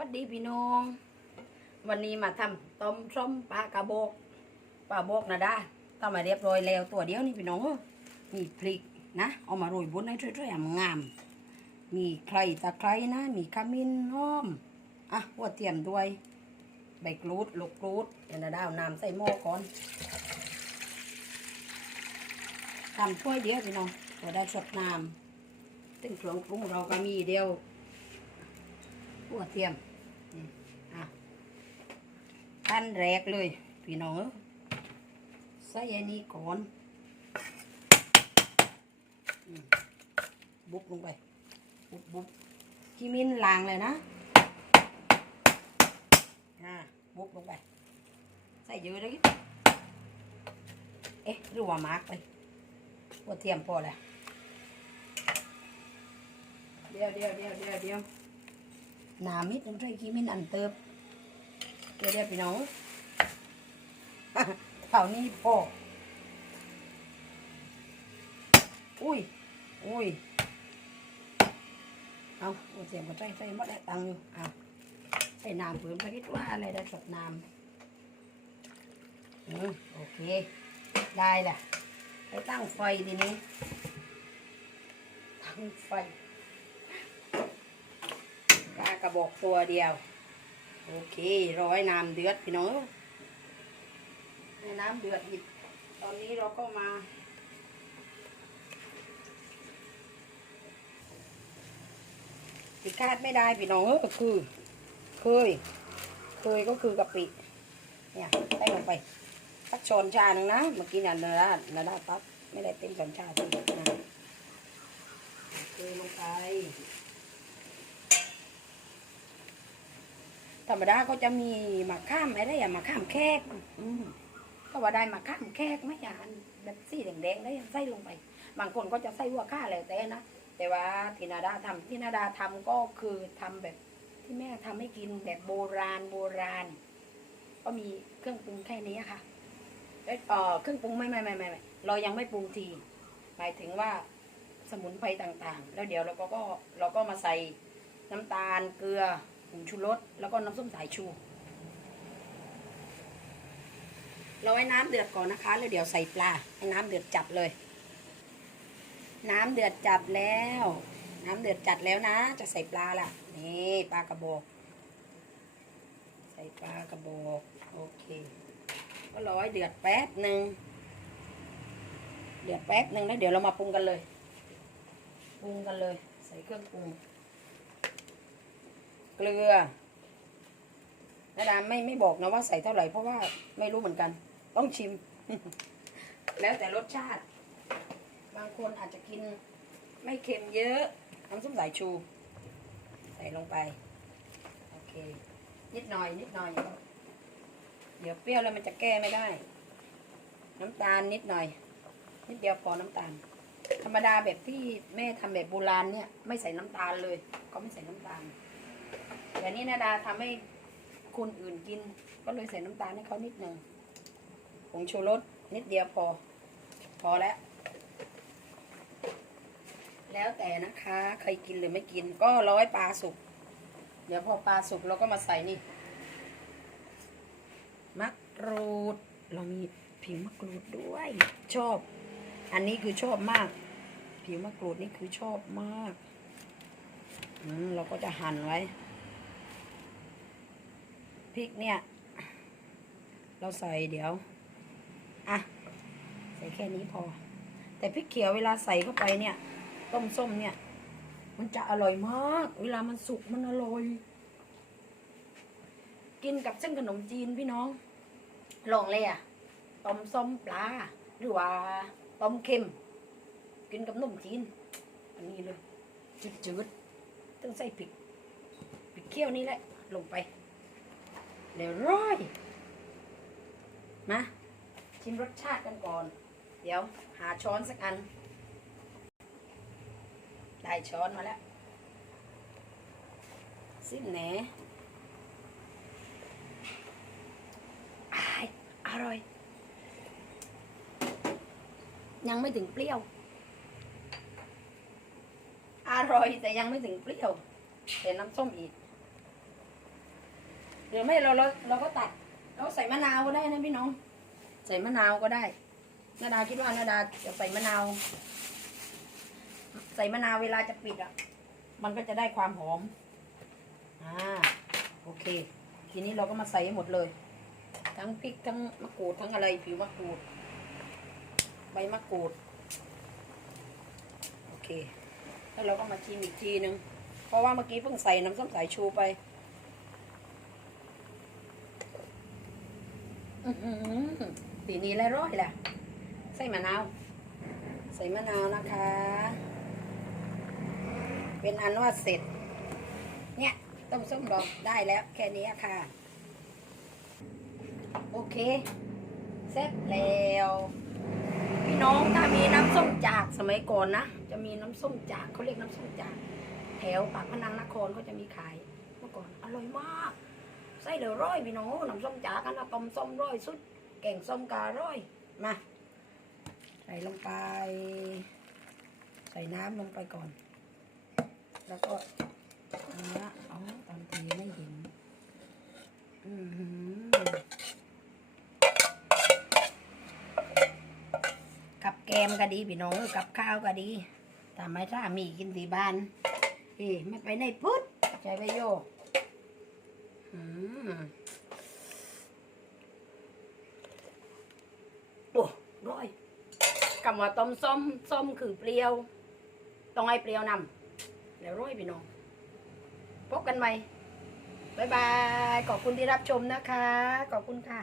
วัดดีพี่น้อง วันนี้มาทำต้มส้มปลากระบอกปลาบอกนะด้าทำมาเรียบร้อยแล้วตัวเดียวนี่พี่น้องมีพริกนะเอามาโรยบนให้ช่วยๆงาม มีไครตะไคร้นะ มีขมิ้นหอมอะหัวเทียมด้วยใบกรูดลูกกรูดเดี๋ยวนะด้าเอาน้ำใส่หม้อก่อนทำถ้วยเดียวพี่น้องจะได้สดน้ำซึ่งเครื่องปรุงเราก็มีเดียวหัวเทียม ขั้นแรกเลย พี่น้องเอ้ยใส่อันนี้ก่อนบุบลงไป บุบบุบขีมินล้างเลยนะอ่าบุบลงไป ใส่เยอะเลยเอ๊ะหรือว่ามาร์กไปหัวเทียมพอแล้วเดี๋ยวเดี๋ยวเดี๋ยวเดี๋ยวเดี๋ยวน้ำนิดนึงใส่ขี้มินอันเติบ เดี๋ยวเดียวพี่น้องเท่านี้พออุ้ย อุ้ยเอาเอาเสียงก็ใส่ใส่หมดแล้ตังอยู่เอาใส่น้ำเพิ่มไปคิดว่าอะไรได้สดน้ำอืมโอเค ได้แหละไปตั้งไฟทีนี้ ตั้งไฟปลากระบอกตัวเดียว โอเคร้อยน้ำเดือดพี่น้องในน้ำเดือดอีกตอนนี้เราก็มาที่คาดไม่ได้พี่น้องก็คือ เคย เคยก็คือกะปิ เนี่ยใส่ลงไปสักช้อนชาหนึ่งนะเมื่อกี้น่ะนาดานาดปั๊บไม่ได้เต็มช้อนชาที่นะเคยลงไป ธรรมดาก็จะมีมะข้ามอะไรอะมะข้ามแคกอืมก็ว่าได้มะข้ามแคกไหม่ยานแบบสีแดงๆได้ใส่ลงไป บางคนก็จะใส่หัวข้าแล้วแต่นะแต่ว่าที่นาดาทำที่นาดาทำก็คือทำแบบที่แม่ทำให้กินแบบโบราณโบราณ ก็มีเครื่องปรุงแค่นี้ค่ะเออเครื่องปรุงไม่ไม่ไม่ไม่เรายังไม่ปรุงที หมายถึงว่าสมุนไพรต่างๆ แล้วเดี๋ยวเราก็ก็เราก็มาใส่น้ำตาลเกลือ ผงชูรสแล้วก็น้ำส้มสายชู เราให้น้ำเดือดก่อนนะคะ แล้วเดี๋ยวใส่ปลาให้น้ำเดือดจัดเลย น้ำเดือดจัดแล้ว น้ำเดือดจัดแล้วนะ จะใส่ปลาล่ะ นี่ปลากระบอกใส่ปลากระบอกโอเค ก็รอให้เดือดแป๊บหนึ่งเดือดแป๊บหนึ่งแล้วเดี๋ยวเรามาปรุงกันเลย ปรุงกันเลย ใส่เครื่องปรุง เกลือนาดาไม่ไม่บอกนะว่าใส่เท่าไหร่เพราะว่าไม่รู้เหมือนกัน ต้องชิม แล้วแต่รสชาติ บางคนอาจจะกิน ไม่เค็มเยอะน้ำส้มสายชู ใส่ลงไป โอเค นิดหน่อยนิดหน่อย เดี๋ยวเปรี้ยวแล้วมันจะแก้ไม่ได้ น้ำตาลนิดหน่อย นิดเดียวพอน้ำตาล ธรรมดาแบบที่แม่ทำแบบโบราณเนี่ย ไม่ใส่น้ำตาลเลย ก็ไม่ใส่น้ำตาล แต่นี่นาดาทำให้คนอื่นกิน ก็เลยใส่น้ำตาลให้เขานิดหนึ่งผงชูรสนิดเดียวพอ พอแล้ว แล้วแต่นะคะ ใครกินหรือไม่กินก็ร้อยปลาสุก เดี๋ยวพอปลาสุกเราก็มาใส่นี่มะกรูดเรามีผิวมะกรูดด้วย ชอบ อันนี้คือชอบมาก ผิวมะกรูดนี่คือชอบมาก เราก็จะหั่นไว้ พริกเนี่ย เราใส่เดี๋ยว อะ ใส่แค่นี้พอ แต่พริกเขียวเวลาใส่เข้าไปเนี่ย ต้มส้มเนี่ย มันจะอร่อยมาก เวลามันสุกมันอร่อย กินกับเส้นขนมจีนพี่น้อง ลองเลยอะต้มส้มปลา หรือว่าต้มเค็ม กินกับขนมจีน อันนี้เลยจืดๆ ต้องใส่พริกพริกเคี่ยวนี่แหละ ลงไปเดี๋ยวร้อยมาชิมรสชาติกันก่อน เดี๋ยวหาช้อนสักอัน ได้ช้อนมาแล้วซิมแหนอายอร่อย ยังไม่ถึงเปรี้ยว ร่อยแต่ยังไม่ถึงเปรี้ยวแต่น้ำส้มอีกหรือไม่เราเราเราก็ตัดเราใส่มะนาวก็ได้นะพี่น้อง ใส่มะนาวก็ได้นาดาคิดว่านาดาจะใส่มะนาว ใส่มะนาวเวลาจะปิดอะ มันก็จะได้ความหอมอ่าโอเค ทีนี้เราก็มาใส่หมดเลย ทั้งพริกทั้งมะกรูดทั้งอะไรผิวมะกรูดใบมะกรูดโอเค แล้วเราก็มาชิมอีกทีนึง เพราะว่าเมื่อกี้เพิ่งใส่น้ำส้มสายชูไปทีนี้แล้วร้อยแหละใส่มะนาว ใส่มะนาวนะคะ เป็นอันว่าเสร็จ เนี่ยต้มส้มดอกได้แล้วแค่นี้ค่ะ โอเคเสร็จแล้ว พี่น้องถ้ามีน้ำส้มจากสมัยก่อนนะ มีน้ำส้มจากเขาเรียกน้ำส้มจาก แถวปากพนังนครเขาจะมีขายเมื่อก่อนอร่อยมากไส้เหลือร้อยพี่น้องน้ำส้มจากกันนะต้มส้มร้อยสุดแกงส้มการ้อยมาใส่ลงไป ใส่น้ำลงไปก่อน แล้วก็อันเนี้ยอ๋อตอนทีไม่เห็นอือกับแกมก็ดีพี่น้องกับข้าวก็ดี ทำไมถ้ามีกินที่บ้านเอ้ไม่ไปในพุทธใจไปโยอืมโอ้ร้อยคำว่าต้มส้มส้มคือเปรี้ยว ต้องให้เปรี้ยวนำแล้วร้อยพี่น้อง พบกันใหม่บ๊ายบาย ขอบคุณที่รับชมนะคะ ขอบคุณค่ะ